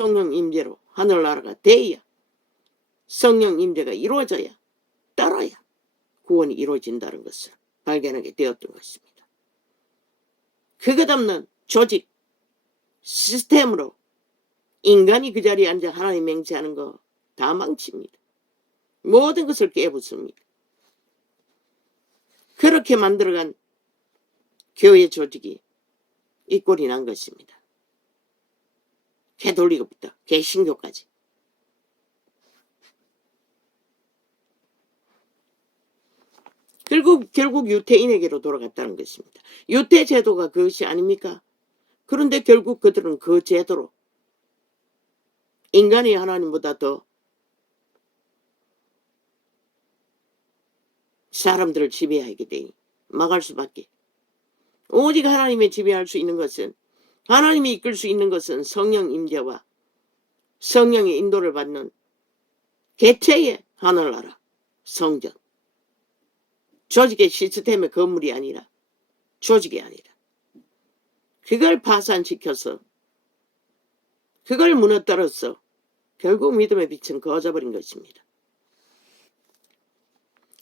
성령 임재로 하늘나라가 돼야 성령 임재가 이루어져야 따라야 구원이 이루어진다는 것을 발견하게 되었던 것입니다. 그것 없는 조직, 시스템으로 인간이 그 자리에 앉아 하나님 맹세하는 거 다 망칩니다. 모든 것을 깨부숩니다. 그렇게 만들어간 교회 조직이 이 꼴이 난 것입니다. 개돌리고부터 개신교까지. 결국 유태인에게로 돌아갔다는 것입니다. 유태 제도가 그것이 아닙니까? 그런데 결국 그들은 그 제도로 인간이 하나님보다 더 사람들을 지배하게 되니 막을 수밖에. 오직 하나님의 지배할 수 있는 것은, 하나님이 이끌 수 있는 것은 성령 임재와 성령의 인도를 받는 개체의 하늘나라, 성전. 조직의 시스템의 건물이 아니라, 조직이 아니라. 그걸 파산시켜서, 그걸 무너뜨려서 결국 믿음의 빛은 꺼져버린 것입니다.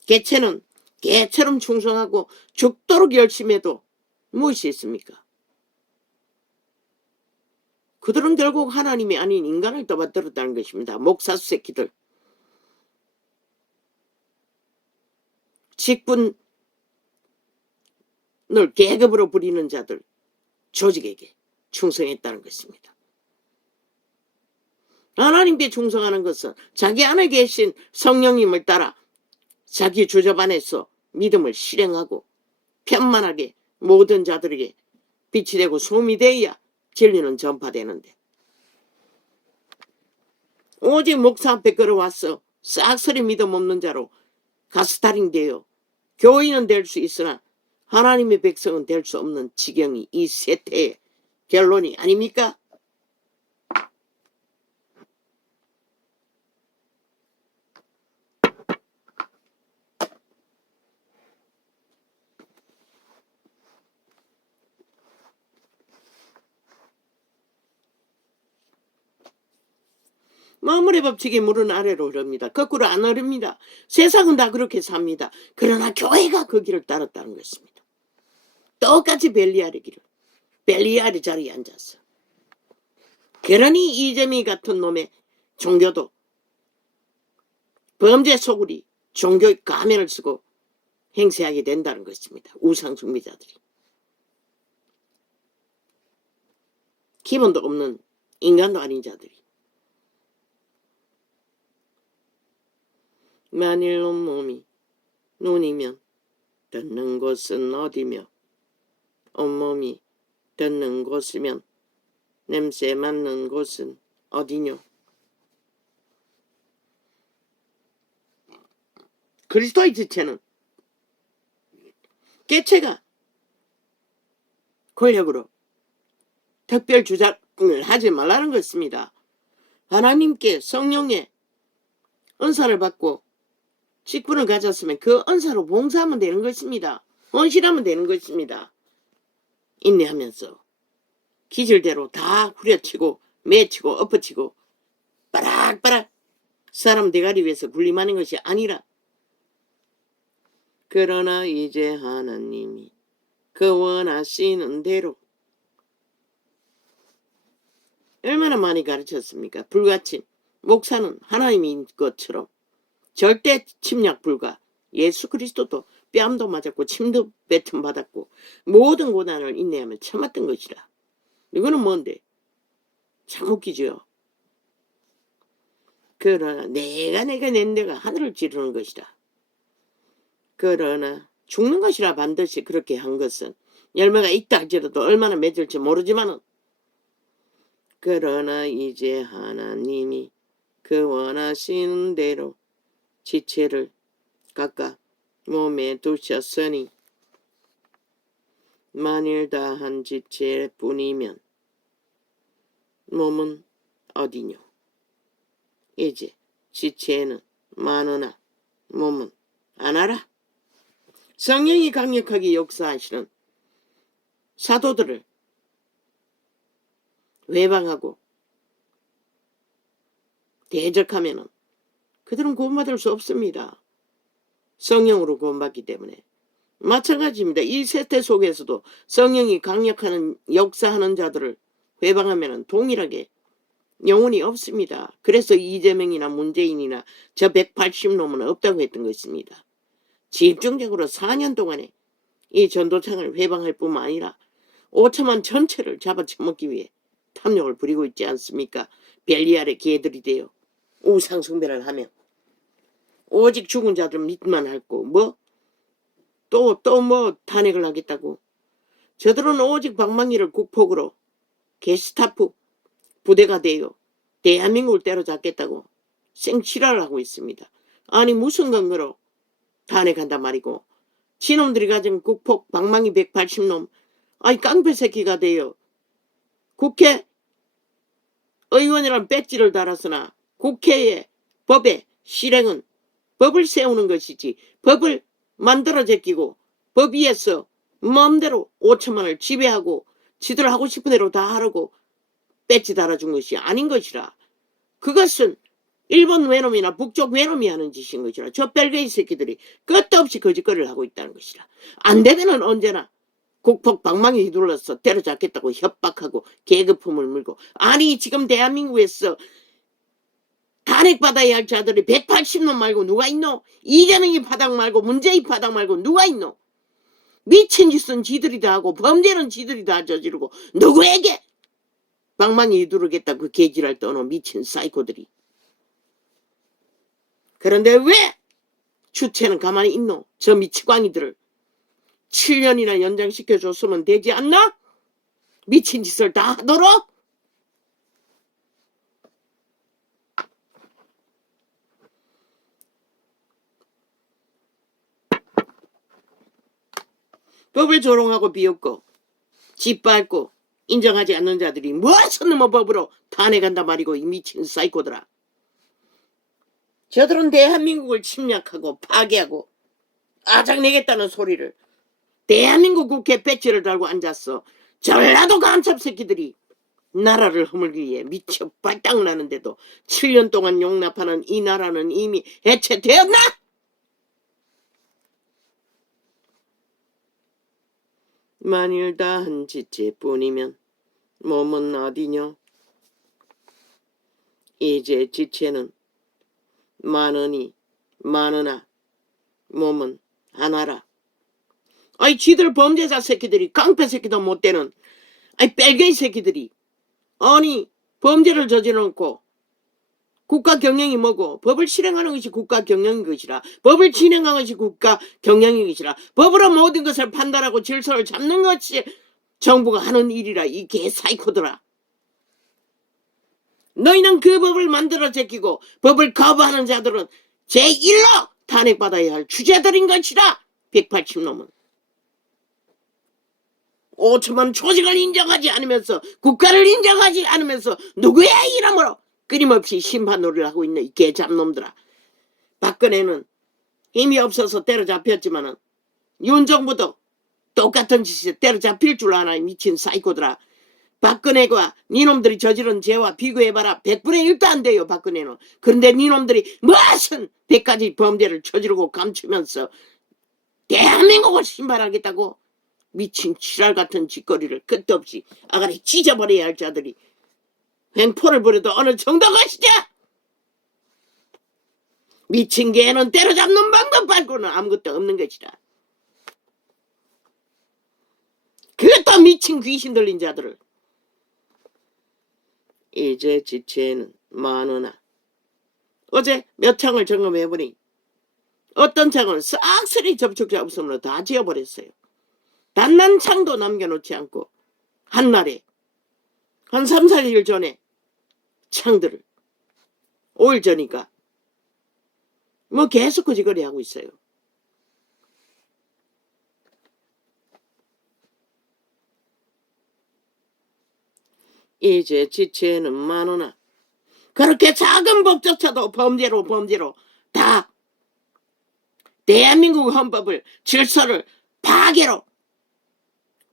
개체는 개처럼 충성하고 죽도록 열심히 해도 무엇이 있습니까? 그들은 결국 하나님이 아닌 인간을 떠받들었다는 것입니다. 목사수 새끼들. 직분을 계급으로 부리는 자들, 조직에게 충성했다는 것입니다. 하나님께 충성하는 것은 자기 안에 계신 성령님을 따라 자기 주접 안에서 믿음을 실행하고 편만하게 모든 자들에게 빛이 되고 소음이 되어야 진리는 전파되는데, 오직 목사 앞에 걸어와서 싹쓸이 믿음 없는 자로 가스타링 되어 교인은 될 수 있으나 하나님의 백성은 될 수 없는 지경이 이 세태의 결론이 아닙니까? 마음의 법칙이 물은 아래로 흐릅니다. 거꾸로 안 흐릅니다. 세상은 다 그렇게 삽니다. 그러나 교회가 그 길을 따랐다는 것입니다. 똑같이 벨리알의 길을, 벨리알의 자리에 앉았어. 그러니 이재미 같은 놈의 종교도 범죄 소굴이 종교의 가면을 쓰고 행세하게 된다는 것입니다. 우상 숭배자들이. 기본도 없는 인간도 아닌 자들이. 만일 온몸이 눈이면 듣는 곳은 어디며, 온몸이 듣는 곳이면 냄새 맡는 곳은 어디뇨? 그리스도의 지체는 개체가 권력으로 특별 주장을 하지 말라는 것입니다. 하나님께 성령의 은사를 받고 직분을 가졌으면 그 은사로 봉사하면 되는 것입니다. 헌신하면 되는 것입니다. 인내하면서 기질대로 다 후려치고 매치고 엎어치고 빠락빠락 사람 대가리 위해서 군림하는 것이 아니라, 그러나 이제 하나님이 그 원하시는 대로. 얼마나 많이 가르쳤습니까? 불가침. 목사는 하나님인 것처럼 절대 침략 불가. 예수 그리스도도 뺨도 맞았고 침도 뱉음 받았고 모든 고난을 인내하며 참았던 것이라. 이거는 뭔데? 참 웃기죠. 그러나 내가 낸 데가 하늘을 찌르는 것이라. 그러나 죽는 것이라 반드시 그렇게 한 것은 열매가 있다 할지라도 얼마나 맺을지 모르지만은, 그러나 이제 하나님이 그 원하시는 대로 지체를 각각 몸에 두셨으니, 만일 다 한 지체뿐이면 몸은 어디뇨? 이제 지체는 많으나 몸은 하나라. 성령이 강력하게 역사하시는 사도들을 외방하고 대적하면은 그들은 구원받을 수 없습니다. 성령으로 구원받기 때문에. 마찬가지입니다. 이 세대 속에서도 성령이 강력한 역사하는 자들을 회방하면 동일하게 영혼이 없습니다. 그래서 이재명이나 문재인이나 저 180놈은 없다고 했던 것입니다. 집중적으로 4년 동안에 이 전도창을 회방할 뿐만 아니라 5천만 전체를 잡아쳐먹기 위해 탐욕을 부리고 있지 않습니까? 벨리알의 개들이 되어 우상숭배를 하며 오직 죽은 자들 믿만 할고 뭐 또 뭐 탄핵을 하겠다고. 저들은 오직 방망이를 국폭으로 게스타프 부대가 되어 대한민국을 때려잡겠다고 생치라를 하고 있습니다. 아니 무슨 근거로 탄핵한단 말이고 지놈들이 가진 국폭 방망이 180놈 아니 깡패 새끼가 되어 국회 의원이란 배지를 달았으나 국회의 법의 실행은 법을 세우는 것이지 법을 만들어 제끼고 법 위에서 마음대로 5천만을 지배하고 지들 하고 싶은 대로 다 하라고 배지 달아준 것이 아닌 것이라. 그것은 일본 외놈이나 북쪽 외놈이 하는 짓인 것이라. 저 벨게이 새끼들이 끝도 없이 거짓거리를 하고 있다는 것이라. 안 되면은 언제나 국폭 방망이 휘둘러서 때려잡겠다고 협박하고 계급품을 물고. 아니 지금 대한민국에서 탄핵받아야 할 자들이 180놈 말고 누가 있노? 이재명이 파당 말고 문재인 파당 말고 누가 있노? 미친 짓은 지들이 다 하고 범죄는 지들이 다 저지르고 누구에게 방망이 휘두르겠다 그 개지랄 떠노 미친 사이코들이. 그런데 왜 주체는 가만히 있노? 저 미치광이들을 7년이나 연장시켜줬으면 되지 않나? 미친 짓을 다 하도록? 법을 조롱하고 비웃고 짓밟고 인정하지 않는 자들이 무엇은 놈의 법으로 탄핵한단 말이고 이 미친 사이코들아. 저들은 대한민국을 침략하고 파괴하고 아작내겠다는 소리를 대한민국 국회 배지를 달고 앉았어. 전라도 간첩 새끼들이 나라를 허물기 위해 미쳐 발딱 나는데도 7년 동안 용납하는 이 나라는 이미 해체되었나? 만일 다 한 지체뿐이면 몸은 어디뇨? 이제 지체는 많으니 많으나 몸은 하나라. 아이 지들 범죄자 새끼들이 깡패 새끼도 못 되는 아이 뺄개이 새끼들이 아니 범죄를 저지르놓고 국가 경영이 뭐고 법을 실행하는 것이 국가 경영인 것이라. 법을 진행하는 것이 국가 경영인 것이라. 법으로 모든 것을 판단하고 질서를 잡는 것이 정부가 하는 일이라. 이 개사이코들아. 너희는 그 법을 만들어 제끼고 법을 거부하는 자들은 제1로 탄핵받아야 할 주제들인 것이라. 180놈은 5천만 조직을 인정하지 않으면서 국가를 인정하지 않으면서 누구의 이름으로 끊임없이 심판 놀이를 하고 있는 이 개잡놈들아. 박근혜는 힘이 없어서 때려잡혔지만은 윤정부도 똑같은 짓에 때려잡힐 줄 아나 이 미친 사이코들아. 박근혜가 니놈들이 저지른 죄와 비교해봐라. 100분의 1도 안 돼요 박근혜는. 그런데 니놈들이 무슨 100가지 범죄를 저지르고 감추면서 대한민국을 심판하겠다고 미친 지랄같은 짓거리를 끝도 없이 아가리 찢어버려야 할 자들이 횡포를 부려도 어느 정도 것이죠. 미친 개는 때려잡는 방법 말고는 아무것도 없는 것이라. 그것도 미친 귀신 들린 자들을. 이제 지체는 많으나 어제 몇 창을 점검해보니 어떤 창은 싹쓸이 접촉자 없음으로 다 지어버렸어요. 단 한 창도 남겨놓지 않고 한날에 한 3, 4일 전에 창들을 5일 전이니까 뭐 계속 거짓거리 하고 있어요. 이제 지체는 많으나 그렇게 작은 법조차도 범죄로 다 대한민국 헌법을 질서를 파괴로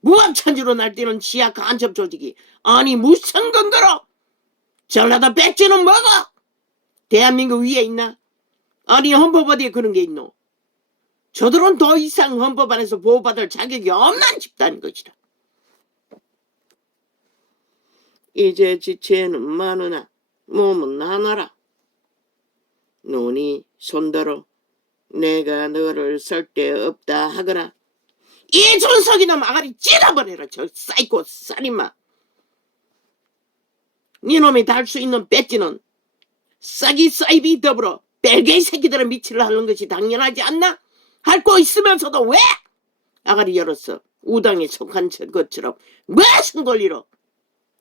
무합천지로 날뛰는 지하 간첩 조직이 아니 무슨 근거로 전라도 백지는 뭐고 대한민국 위에 있나? 아니 헌법 어디에 그런 게 있노? 저들은 더 이상 헌법 안에서 보호받을 자격이 없는 집단인 것이라. 이제 지체는 많으나 몸은 하나라. 눈이 손들어 내가 너를 쓸데없다 하거나 이준석이 놈 아가리 찢어버려라. 저 사이코 살인마. 니놈이 달 수 있는 배지는 싹이 사이비 더불어 벨게이 새끼들을 미치려 하는 것이 당연하지 않나? 할 거 있으면서도 왜 아가리 열었어? 우당에 속한 것처럼 무슨 권리로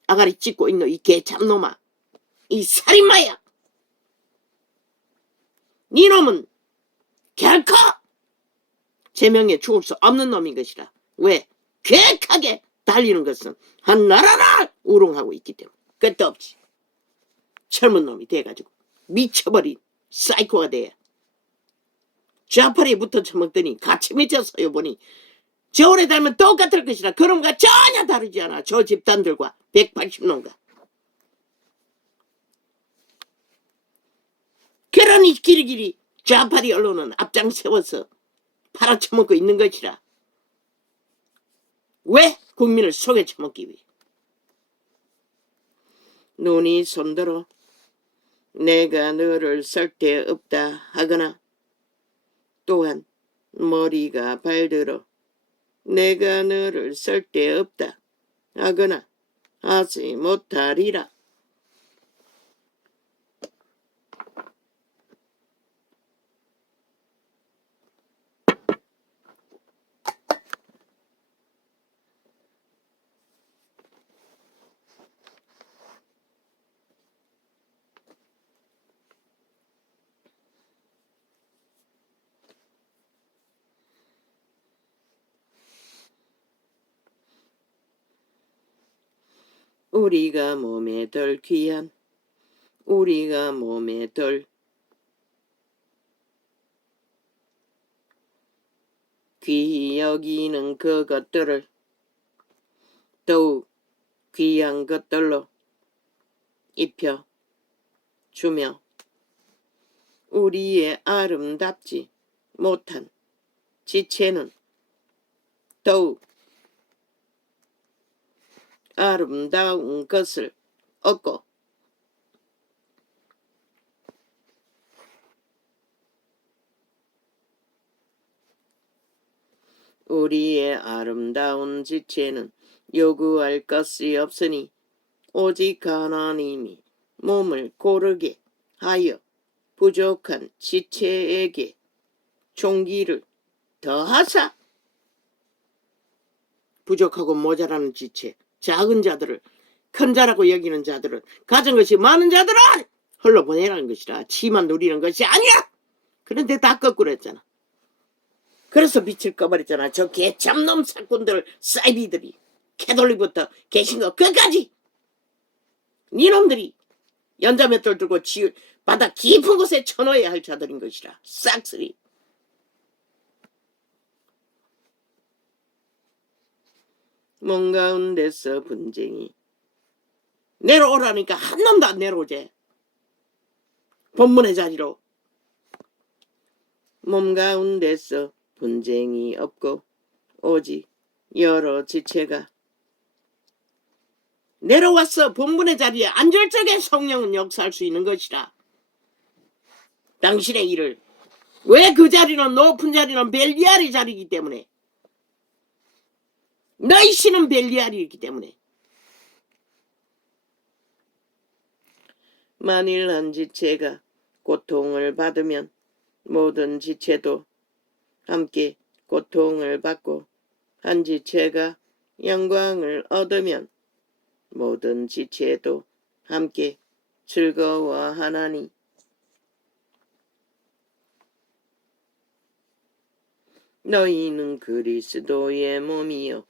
아가리 찢고 있노? 이 개참놈아. 이 살인마야. 니놈은 결코 제명에 죽을 수 없는 놈인 것이라. 왜? 계획하게 달리는 것은 한 나라를 우롱하고 있기 때문에. 끝도 없지. 젊은 놈이 돼가지고 미쳐버린 사이코가 돼야 좌파리에 붙어 처먹더니 같이 미쳤어요. 보니 저울에 달면 똑같을 것이라. 그럼과 전혀 다르지 않아. 저 집단들과 180놈과. 그러니 길이길이 좌파리 언론은 앞장 세워서 팔아쳐먹고 있는 것이라. 왜? 국민을 속에 처먹기 위해. 눈이 손들어 내가 너를 쓸데없다 하거나 또한 머리가 발들어 내가 너를 쓸데없다 하거나 하지 못하리라. 우리가 몸에 덜 귀한 우리가 몸에 덜 귀히 여기는 그것들을 더욱 귀한 것들로 입혀 주며 우리의 아름답지 못한 지체는 더욱 아름다운 것을 얻고 우리의 아름다운 지체는 요구할 것이 없으니 오직 하나님이 몸을 고르게 하여 부족한 지체에게 종기를 더하사 부족하고 모자라는 지체 작은 자들을 큰 자라고 여기는 자들은 가진 것이 많은 자들은 흘러보내라는 것이라. 치만 누리는 것이 아니야. 그런데 다 거꾸로 했잖아. 그래서 빛을 꺼버렸잖아. 저 개참놈 사꾼들 사이비들이 캐돌리부터 계신 거 끝까지 니놈들이 연자맷돌 들고 바다 깊은 곳에 쳐넣어야 할 자들인 것이라. 싹쓸이. 몸 가운데서 분쟁이 내려오라니까 한 놈도 안 내려오지. 본문의 자리로. 몸 가운데서 분쟁이 없고 오직 여러 지체가 내려와서 본문의 자리에 앉을 적에 성령은 역사할 수 있는 것이라. 당신의 일을. 왜 그 자리는 높은 자리는 벨리알의 자리이기 때문에. 너희 신은 벨리알이기 때문에. 만일 한 지체가 고통을 받으면 모든 지체도 함께 고통을 받고 한 지체가 영광을 얻으면 모든 지체도 함께 즐거워하나니 너희는 그리스도의 몸이요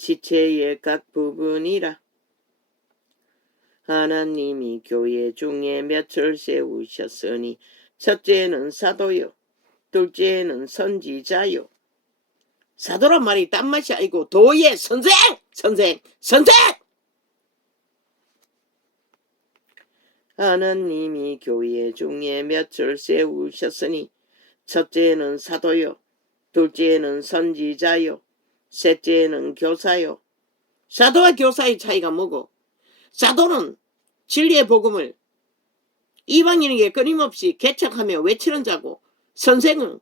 지체의 각 부분이라. 하나님이 교회 중에 몇을 세우셨으니 첫째는 사도요 둘째는 선지자요. 사도란 말이 딴 맛이 아니고 도의 선생. 하느님이 교회 중에 몇 을 세우셨으니 첫째는 사도요, 둘째는 선지자요, 셋째는 교사요. 사도와 교사의 차이가 뭐고? 사도는 진리의 복음을 이방인에게 끊임없이 개척하며 외치는 자고, 선생은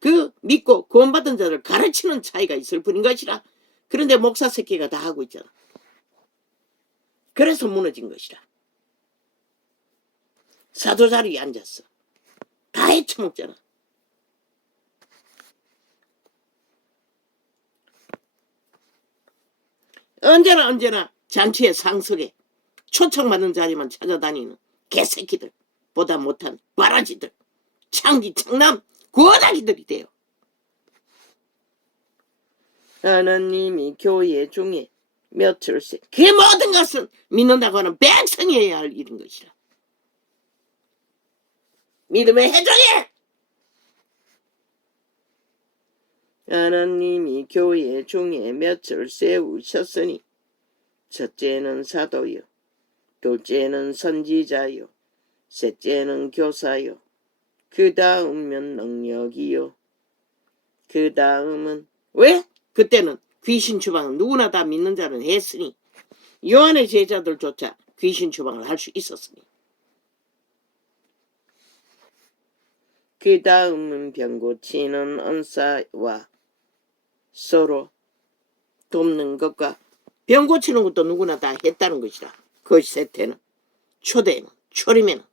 그 믿고 구원받은 자를 가르치는 차이가 있을 뿐인 것이라. 그런데 목사 새끼가 다 하고 있잖아. 그래서 무너진 것이라. 사도 자리에 앉았어. 다 해쳐먹잖아. 언제나 잔치의 상석에 초청받는 자리만 찾아다니는 개새끼들, 보다 못한 바라지들, 창기 창남 구어다기들이 돼요. 하나님이 교회 중에 몇을 세, 그 모든 것은 믿는다고 하는 백성이 해야 할 일인 것이라. 믿음의 해적에 하나님이 교회 중에 몇을 세우셨으니 첫째는 사도요, 둘째는 선지자요, 셋째는 교사요, 그 다음은 능력이요. 그 다음은 왜? 그때는 귀신 추방은 누구나 다 믿는 자는 했으니, 요한의 제자들조차 귀신 추방을 할 수 있었으니. 그 다음은 병 고치는 은사와 서로 돕는 것과, 병 고치는 것도 누구나 다 했다는 것이라. 그 셋째는, 초대에는, 초림에는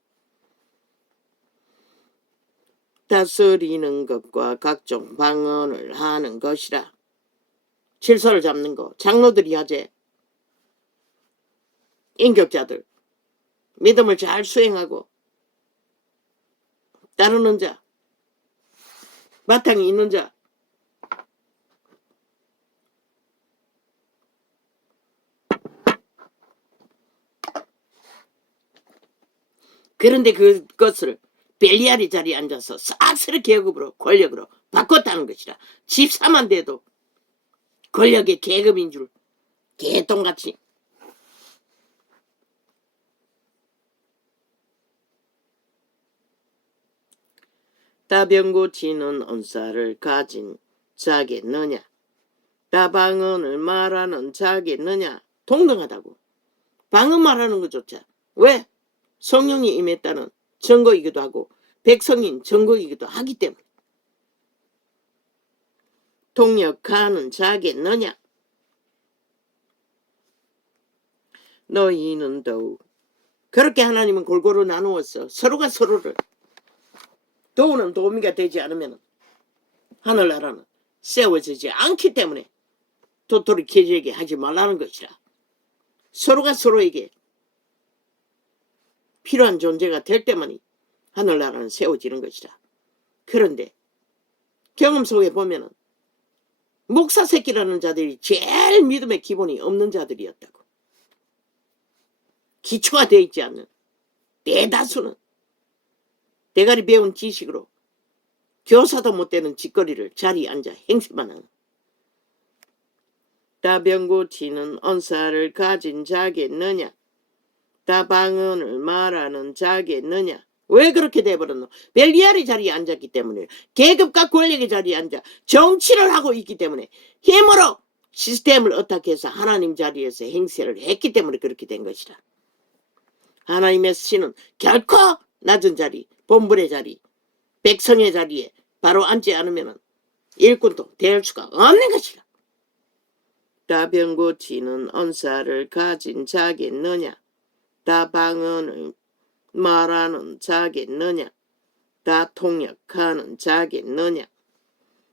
다스리는 것과 각종 방언을 하는 것이라. 질서를 잡는 거 장로들이 하재. 인격자들 믿음을 잘 수행하고 따르는 자, 바탕이 있는 자, 그런데 그것을 벨리알이 자리에 앉아서 싹스레 계급으로 권력으로 바꿨다는 것이라. 집사만 돼도 권력의 계급인 줄 개똥같이. 다 병 고치는 은사를 가진 자겠느냐, 다 방언을 말하는 자겠느냐. 동등하다고. 방언 말하는 것조차 왜? 성령이 임했다는 증거이기도 하고 백성인 증거이기도 하기 때문에. 통역하는 자겠느냐. 너희는 더욱 그렇게 하나님은 골고루 나누었어. 서로가 서로를 도우는 도우미가 되지 않으면 하늘나라는 세워지지 않기 때문에 도토리 개지에게 하지 말라는 것이라. 서로가 서로에게 필요한 존재가 될 때만이 하늘나라는 세워지는 것이라. 그런데 경험 속에 보면은 목사 새끼라는 자들이 제일 믿음의 기본이 없는 자들이었다고. 기초가 되어 있지 않는 대다수는 대가리 배운 지식으로 교사도 못 되는 짓거리를 자리에 앉아 행세만 하는. 다 병 고치는 은사를 가진 자겠느냐, 다 방언을 말하는 자겠느냐. 왜 그렇게 돼버렸노? 벨리알의 자리에 앉았기 때문에, 계급과 권력의 자리에 앉아 정치를 하고 있기 때문에, 힘으로 시스템을 어떻게해서 하나님 자리에서 행세를 했기 때문에 그렇게 된 것이라. 하나님의 신은 결코 낮은 자리, 본분의 자리, 백성의 자리에 바로 앉지 않으면 일꾼도 될 수가 없는 것이라. 다 병 고치는 은사를 가진 자겠느냐, 다 방언을 말하는 자겠느냐, 다 통역하는 자겠느냐.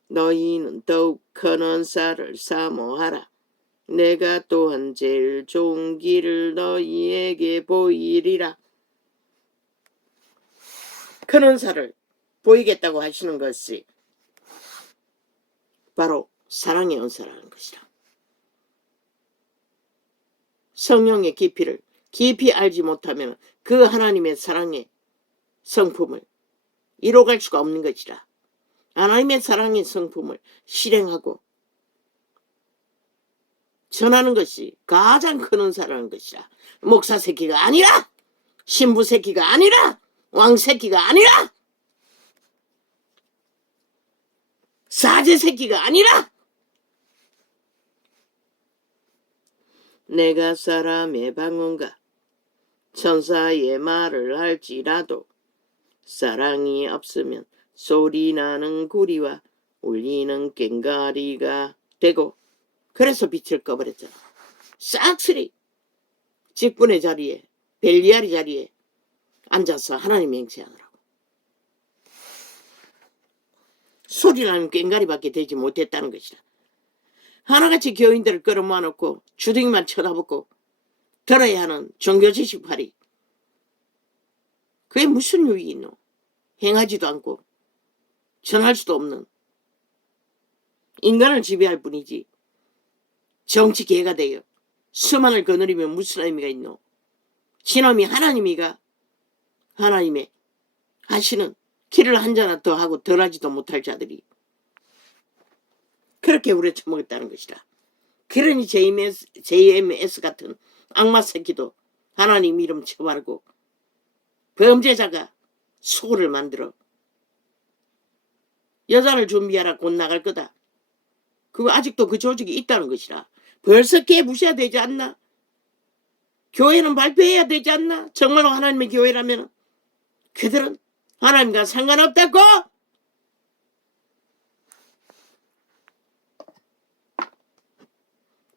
너희는 더욱 큰 은사를 사모하라. 내가 또한 제일 좋은 길을 너희에게 보이리라. 큰 은사를 보이겠다고 하시는 것이 바로 사랑의 은사라는 것이라. 성령의 깊이를 깊이 알지 못하면 그 하나님의 사랑의 성품을 이뤄갈 수가 없는 것이라. 하나님의 사랑의 성품을 실행하고 전하는 것이 가장 큰 은사라는 것이라. 목사 새끼가 아니라 신부 새끼가 아니라 왕 새끼가 아니라 사제 새끼가 아니라 내가 사람의 방언과 천사의 말을 할지라도 사랑이 없으면 소리나는 구리와 울리는 꽹과리가 되고, 그래서 빛을 꺼버렸잖아. 싹쓸이 직분의 자리에, 벨리알의 자리에 앉아서 하나님 맹세하느라고. 소리나는 꽹과리밖에 되지 못했다는 것이다. 하나같이 교인들을 끌어모아놓고 주둥이만 쳐다보고 들어야 하는 종교지식팔이, 그게 무슨 유익이 있노? 행하지도 않고 전할 수도 없는 인간을 지배할 뿐이지 정치개가 되어 수만을 거느리면 무슨 의미가 있노? 신놈이 하나님이가 하나님의 하시는 길을 한자나 더 하고 덜하지도 못할 자들이 그렇게 우려 처먹었다는 것이다. 그러니 JMS 같은 악마 새끼도 하나님 이름 쳐바르고 범죄자가 소를 만들어 여자를 준비하라 곧 나갈 거다. 그거 아직도 그 조직이 있다는 것이라. 벌써 깨부셔야 되지 않나? 교회는 발표해야 되지 않나? 정말로 하나님의 교회라면 그들은 하나님과 상관없다고!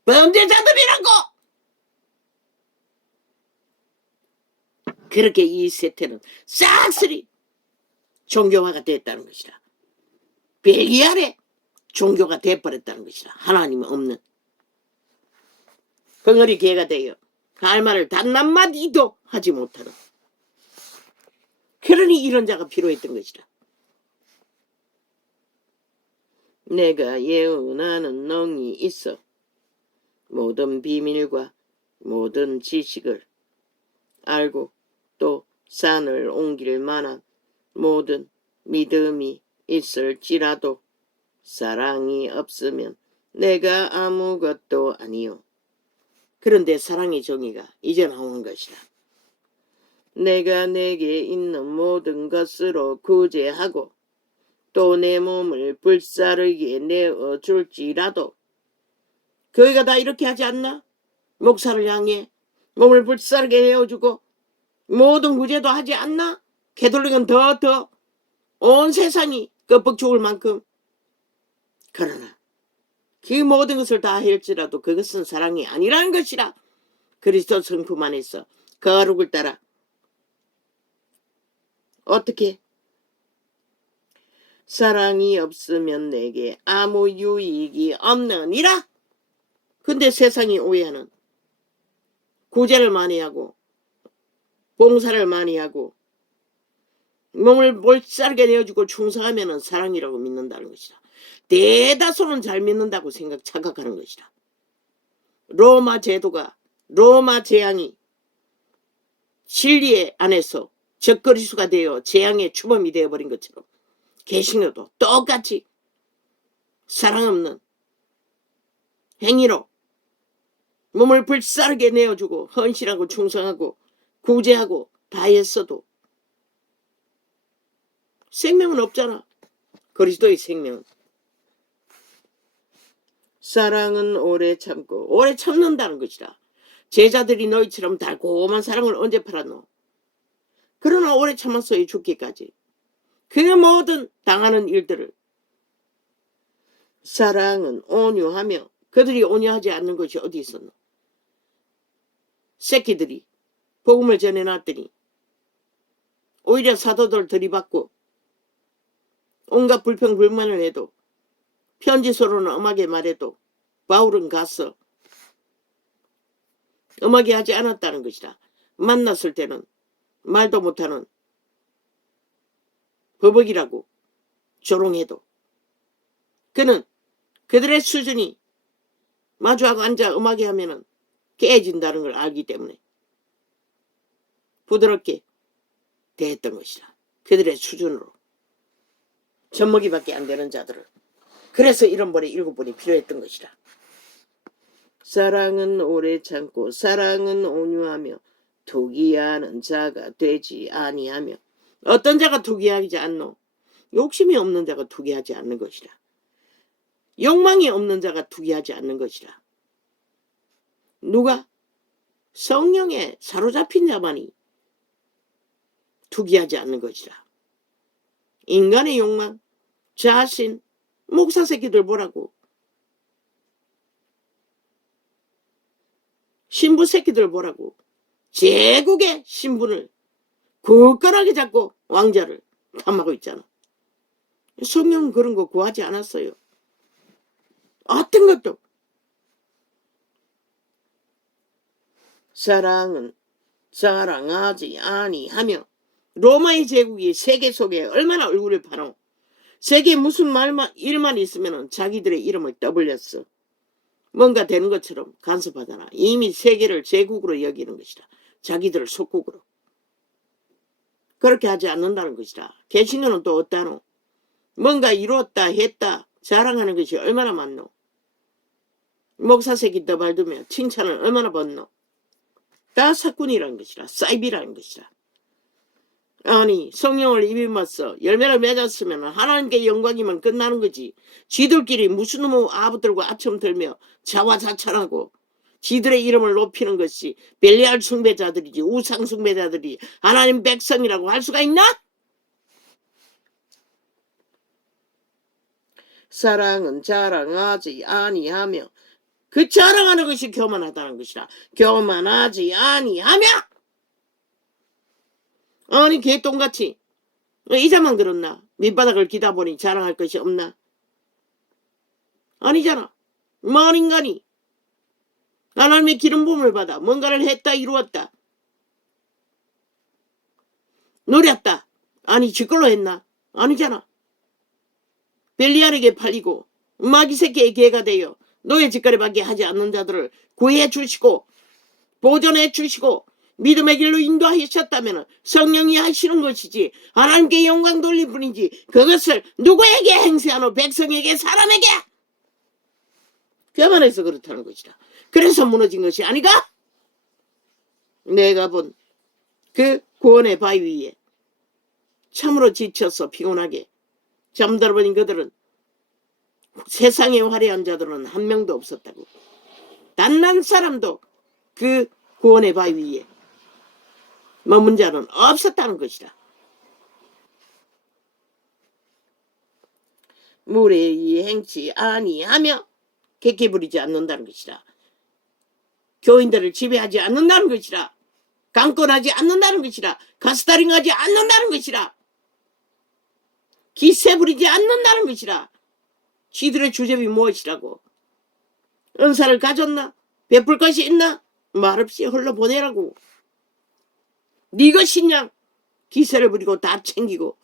범죄자들이라고! 그렇게 이 세태는 싹쓸이 종교화가 됐다는 것이라. 벨리알의 종교가 돼버렸다는 것이라. 하나님이 없는 벙어리 개가 되어 할 말을 단 한마디도 하지 못하는, 그러니 이런 자가 필요했던 것이라. 내가 예언하는 능이 있어 모든 비밀과 모든 지식을 알고 또 산을 옮길 만한 모든 믿음이 있을지라도 사랑이 없으면 내가 아무것도 아니요. 그런데 사랑의 정의가 이제 나오는 것이라. 내가 내게 있는 모든 것으로 구제하고 또 내 몸을 불사르게 내어줄지라도, 그이가 다 이렇게 하지 않나? 목사를 향해 몸을 불사르게 내어주고 모든 구제도 하지 않나? 캐톨릭은 더 온 세상이 껍벅 죽을 만큼. 그러나 그 모든 것을 다 할지라도 그것은 사랑이 아니라는 것이라. 그리스도 성품 안에서 거룩을 따라 어떻게? 사랑이 없으면 내게 아무 유익이 없느니라. 근데 세상이 오해하는 구제를 많이 하고 봉사를 많이 하고 몸을 몰살게 내어주고 충성하면 사랑이라고 믿는다는 것이다. 대다수는 잘 믿는다고 착각하는 것이다. 로마 제도가, 로마 재앙이 진리 안에서 적그리스도가 되어 재앙의 주범이 되어버린 것처럼 개신교도 똑같이 사랑 없는 행위로 몸을 불사르게 내어주고 헌신하고 충성하고 구제하고 다 했어도 생명은 없잖아. 그리스도의 생명은. 사랑은 오래 참고 오래 참는다는 것이다. 제자들이 너희처럼 달콤한 사랑을 언제 팔았노? 그러나 오래 참았어요. 죽기까지. 그 모든 당하는 일들을. 사랑은 온유하며 그들이 온유하지 않는 것이 어디 있었노? 새끼들이 복음을 전해놨더니 오히려 사도들 들이받고 온갖 불평 불만을 해도 편지서로는 엄하게 말해도 바울은 가서 엄하게 하지 않았다는 것이다. 만났을 때는 말도 못하는 버벅이라고 조롱해도 그는 그들의 수준이 마주하고 앉아 엄하게 하면은 깨진다는 걸 알기 때문에 부드럽게 대했던 것이다. 그들의 수준으로. 젖먹이밖에 안 되는 자들을. 그래서 이런 번에 7번이 필요했던 것이다. 사랑은 오래 참고 사랑은 온유하며 투기하는 자가 되지 아니하며. 어떤 자가 투기하지 않노? 욕심이 없는 자가 투기하지 않는 것이라. 욕망이 없는 자가 투기하지 않는 것이라. 누가? 성령에 사로잡힌 자만이 투기하지 않는 것이라. 인간의 욕망, 자신, 목사 새끼들 보라고. 신부 새끼들 보라고. 제국의 신분을 굳건하게 잡고 왕자를 탐하고 있잖아. 성령은 그런 거 구하지 않았어요. 어떤 것도. 사랑은 자랑하지 아니하며. 로마의 제국이 세계 속에 얼마나 얼굴을 파노. 세계에 무슨 일만 있으면 자기들의 이름을 떠벌렸어. 뭔가 되는 것처럼 간섭하잖아. 이미 세계를 제국으로 여기는 것이다. 자기들을 속국으로. 그렇게 하지 않는다는 것이다. 개신교는 또 어떠노? 뭔가 이루었다 했다 자랑하는 것이 얼마나 많노. 목사 새끼 떠발두며 칭찬을 얼마나 받노. 다 사꾼이라는 것이라. 사이비라는 것이라. 아니 성령을 입임어서 열매를 맺었으면 하나님께 영광이면 끝나는 거지. 지들끼리 무슨 놈의 아부들과 아첨 들며 자화자찬하고 지들의 이름을 높이는 것이 벨리알 숭배자들이지. 우상 숭배자들이 하나님 백성이라고 할 수가 있나? 사랑은 자랑하지 아니하며. 그 자랑하는 것이 교만하다는 것이라. 교만하지 아니하며. 아니 개똥같이 이자만 그렇나? 밑바닥을 기다 보니 자랑할 것이 없나? 아니잖아. 뭔 인간이 하나님의 기름 부음을 받아 뭔가를 했다 이루었다 노렸다. 아니 지걸로 했나? 아니잖아. 벨리알에게 팔리고 마귀 새끼의 개가 되어 노예 짓거리밖에 하지 않는 자들을 구해 주시고 보존해 주시고 믿음의 길로 인도하셨다면 성령이 하시는 것이지 하나님께 영광 돌릴 뿐이지 그것을 누구에게 행세하노? 백성에게, 사람에게. 교만해서 그렇다는 것이다. 그래서 무너진 것이 아니가? 내가 본 그 구원의 바위 위에 참으로 지쳐서 피곤하게 잠들어버린 그들은 세상에 화려한 자들은 한 명도 없었다고. 단 한 사람도 그 구원의 바위 위에 머문 자는 없었다는 것이다. 물에 의해 행치 아니하며 객기 부리지 않는다는 것이다. 교인들을 지배하지 않는다는 것이라. 강권하지 않는다는 것이라. 가스다링하지 않는다는 것이라. 기세 부리지 않는다는 것이라. 지들의 주제비 무엇이라고? 은사를 가졌나? 베풀 것이 있나? 말없이 흘러보내라고. 네 것이냐? 기세를 부리고 다 챙기고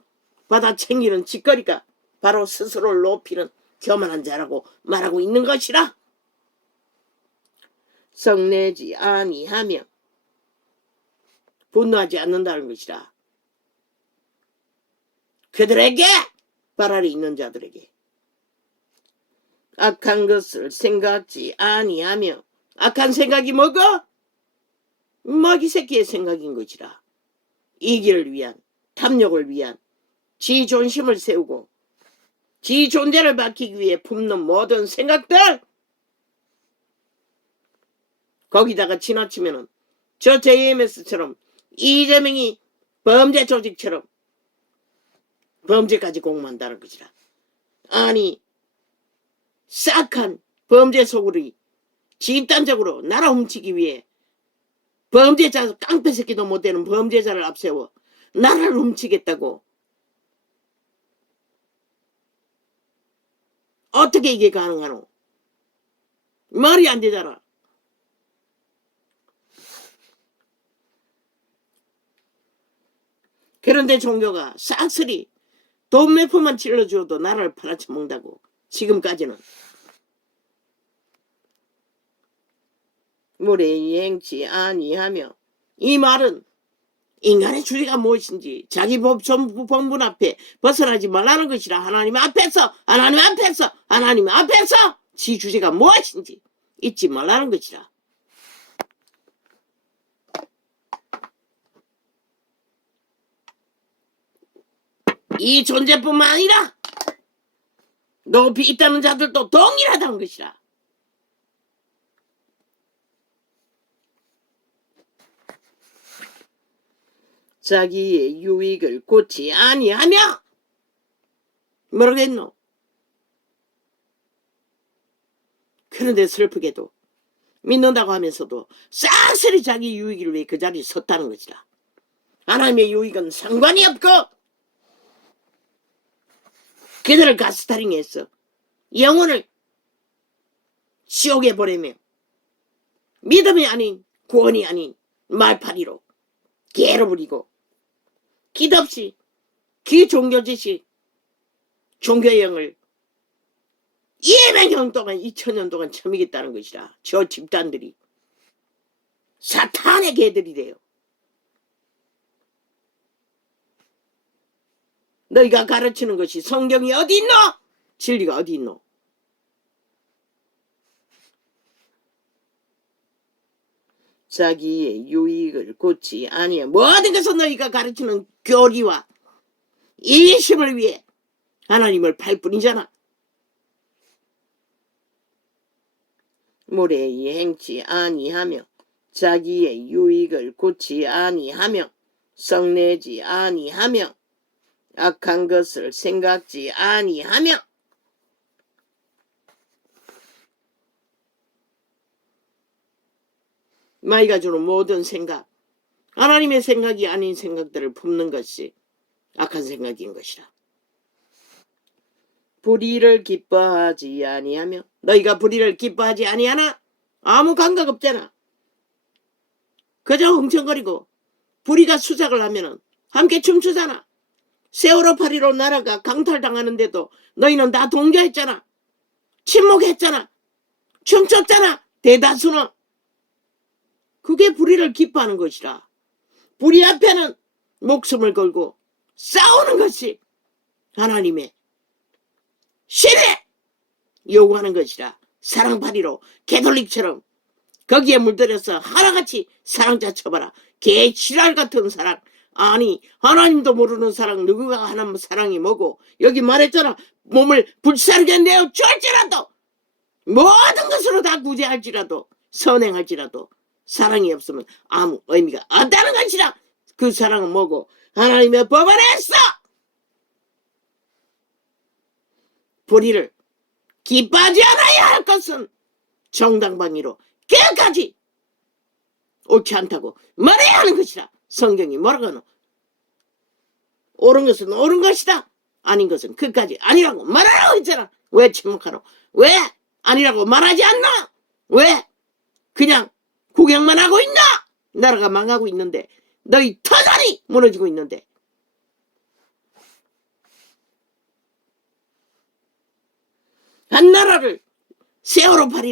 받아 챙기는 짓거리가 바로 스스로를 높이는 교만한 자라고 말하고 있는 것이라. 성내지 아니하며 분노하지 않는다는 것이라. 그들에게 발알이 있는 자들에게 악한 것을 생각지 아니하며. 악한 생각이 뭐고? 마귀 새끼의 생각인 것이라. 이기를 위한, 탐욕을 위한 지 존심을 세우고 지 존재를 밝히기 위해 품는 모든 생각들, 거기다가 지나치면은 저 JMS처럼 이재명이 범죄 조직처럼 범죄까지 공모한다는 것이라. 아니 싹한 범죄 소굴이 집단적으로 나라 훔치기 위해 범죄자, 깡패 새끼도 못되는 범죄자를 앞세워 나라를 훔치겠다고. 어떻게 이게 가능하노? 말이 안 되잖아. 그런데 종교가 싹쓸이 돈 몇 푼만 찔러주어도 나라를 팔아쳐먹는다고. 지금까지는. 물에 행치 아니하며. 이 말은 인간의 주제가 무엇인지 자기 본분 앞에 벗어나지 말라는 것이라. 하나님 앞에서 지 주제가 무엇인지 잊지 말라는 것이라. 이 존재뿐만 아니라 높이 있다는 자들도 동일하다는 것이라. 자기의 유익을 고치 아니하며 뭐라겠노? 그런데 슬프게도 믿는다고 하면서도 싹쓸이 자기 유익을 위해 그 자리에 섰다는 것이라. 하나님의 유익은 상관이 없고 그들을 가스타링해서 영혼을 지옥에 보내며 믿음이 아닌 구원이 아닌 말파리로 개로 부리고 기도 없이 기종교지식 종교형을 200년 동안 2000년 동안 처미겠다는 것이라. 저 집단들이 사탄의 개들이래요. 너희가 가르치는 것이 성경이 어디 있노? 진리가 어디 있노? 자기의 유익을 고치 아니야. 모든 것은 너희가 가르치는 교리와 인심을 위해 하나님을 팔 뿐이잖아. 무례히 행치 아니하며 자기의 유익을 고치 아니하며 성내지 아니하며 악한 것을 생각지 아니하며 마이가 주는 모든 생각, 하나님의 생각이 아닌 생각들을 품는 것이 악한 생각인 것이라. 불의를 기뻐하지 아니하며 너희가 불의를 기뻐하지 아니하나? 아무 감각 없잖아. 그저 흥청거리고 불의가 수작을 하면은 함께 춤추잖아. 세월호 파리로 나라가 강탈당하는데도 너희는 다 동조했잖아. 침묵했잖아. 춤췄잖아. 대다수는. 그게 불의를 기뻐하는 것이라. 불의 앞에는 목숨을 걸고 싸우는 것이 하나님의 신에 요구하는 것이라. 사랑파리로 개돌릭처럼 거기에 물들여서 하나같이 사랑자 쳐봐라. 개 지랄 같은 사랑. 아니 하나님도 모르는 사랑, 누구가 하는 사랑이 뭐고. 여기 말했잖아. 몸을 불사르게 내어 줄지라도 모든 것으로 다 구제할지라도 선행할지라도 사랑이 없으면 아무 의미가 없다는 것이라. 그 사랑은 뭐고? 하나님의 법 안에서 불의를 기뻐하지 않아야 할 것은 정당방위로 끝까지 옳지 않다고 말해야 하는 것이라. 성경이 뭐라고 하노? 옳은 것은 옳은 것이다, 아닌 것은 끝까지 아니라고 말하라고 했잖아. 왜 침묵하노? 왜 아니라고 말하지 않나? 왜 그냥 구경만 하고 있나? 나라가 망하고 있는데, 너희 터전이 무너지고 있는데. 한 나라를 세월호 파리